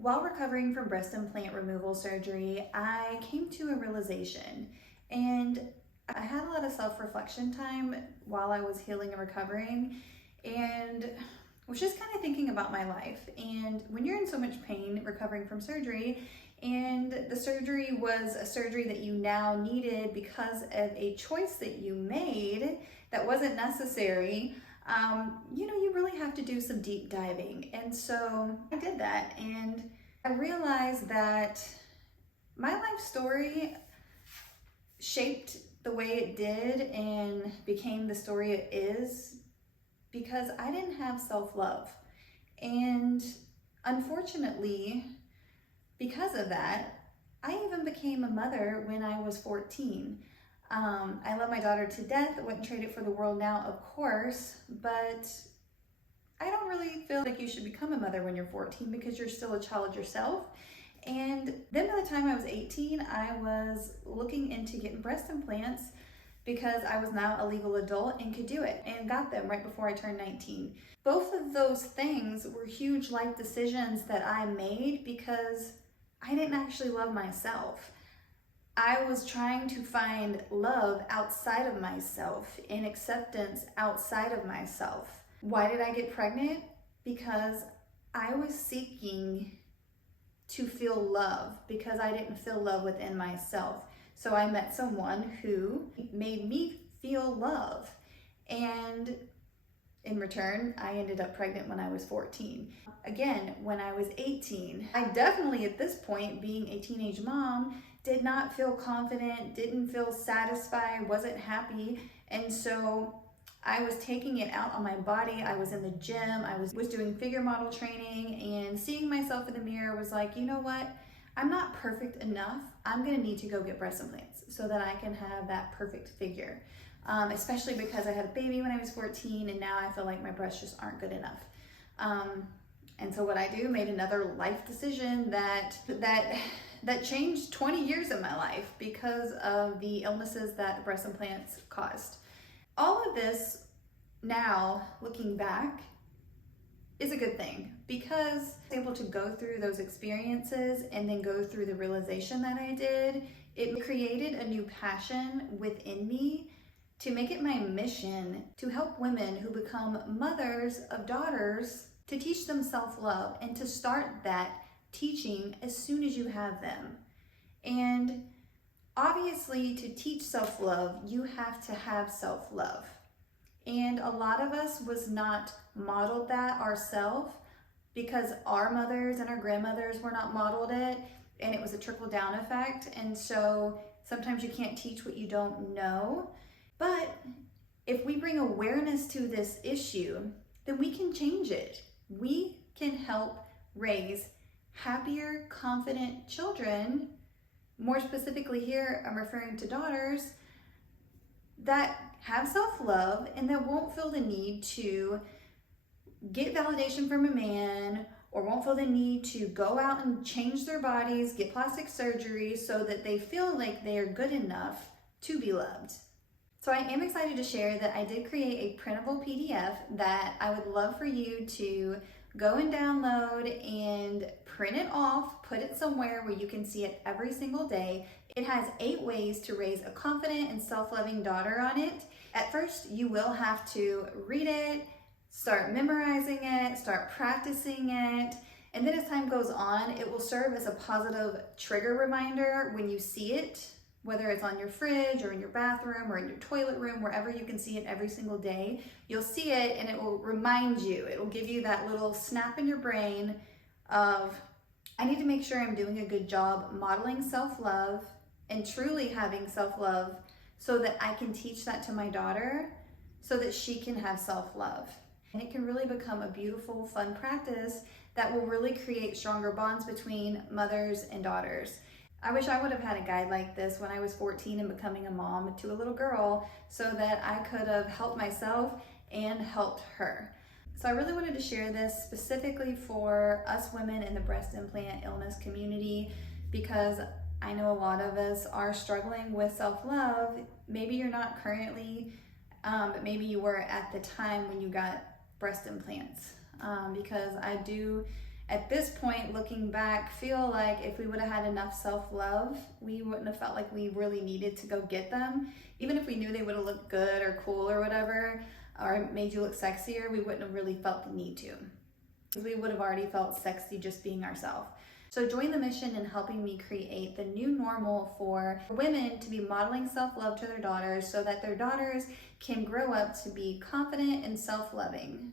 While recovering from breast implant removal surgery, I came to a realization, and I had a lot of self-reflection time while I was healing and recovering, and was just kind of thinking about my life. And when you're in so much pain recovering from surgery, and the surgery was a surgery that you now needed because of a choice that you made that wasn't necessary, you really have to do some deep diving. And so I did that, and I realized that my life story shaped the way it did and became the story it is because I didn't have self-love. And unfortunately, because of that, I even became a mother when I was 14. I love my daughter to death. I wouldn't trade it for the world now, of course, but I don't really feel like you should become a mother when you're 14 because you're still a child yourself. And then by the time I was 18, I was looking into getting breast implants because I was now a legal adult and could do it, and got them right before I turned 19. Both of those things were huge life decisions that I made because I didn't actually love myself. I was trying to find love outside of myself and acceptance outside of myself. Why did I get pregnant? Because I was seeking to feel love because I didn't feel love within myself. So I met someone who made me feel love. And in return, I ended up pregnant when I was 14. Again, when I was 18, I definitely at this point, being a teenage mom, did not feel confident, didn't feel satisfied, wasn't happy. And so I was taking it out on my body. I was in the gym, I was doing figure model training, and seeing myself in the mirror was like, you know what? I'm not perfect enough. I'm gonna need to go get breast implants so that I can have that perfect figure. Especially because I had a baby when I was 14, and now I feel like my breasts just aren't good enough. And so what I do, made another life decision that changed 20 years of my life because of the illnesses that the breast implants caused. All of this now, looking back, is a good thing because I was able to go through those experiences and then go through the realization that I did. It created a new passion within me to make it my mission to help women who become mothers of daughters to teach them self-love and to start that teaching as soon as you have them. And obviously, to teach self-love, you have to have self-love. And a lot of us was not modeled that ourselves because our mothers and our grandmothers were not modeled it, and it was a trickle-down effect. And so sometimes you can't teach what you don't know. But if we bring awareness to this issue, then we can change it. We can help raise happier, confident children. More specifically here, I'm referring to daughters that have self-love and that won't feel the need to get validation from a man, or won't feel the need to go out and change their bodies, get plastic surgery so that they feel like they are good enough to be loved. So I am excited to share that I did create a printable PDF that I would love for you to go and download and print it off, put it somewhere where you can see it every single day. It has 8 ways to raise a confident and self-loving daughter on it. At first, you will have to read it, start memorizing it, start practicing it, and then as time goes on, it will serve as a positive trigger reminder when you see it, whether it's on your fridge or in your bathroom or in your toilet room, wherever you can see it every single day. You'll see it and it will remind you, it will give you that little snap in your brain of, I need to make sure I'm doing a good job modeling self-love and truly having self-love so that I can teach that to my daughter so that she can have self-love. And it can really become a beautiful, fun practice that will really create stronger bonds between mothers and daughters. I wish I would have had a guide like this when I was 14 and becoming a mom to a little girl so that I could have helped myself and helped her. So I really wanted to share this specifically for us women in the breast implant illness community because I know a lot of us are struggling with self-love. Maybe you're not currently, but maybe you were at the time when you got breast implants. Because I do At this point, looking back, feel like if we would have had enough self-love, we wouldn't have felt like we really needed to go get them. Even if we knew they would have looked good or cool or whatever, or made you look sexier, we wouldn't have really felt the need to. Because we would have already felt sexy just being ourselves. So join the mission in helping me create the new normal for women to be modeling self-love to their daughters so that their daughters can grow up to be confident and self-loving.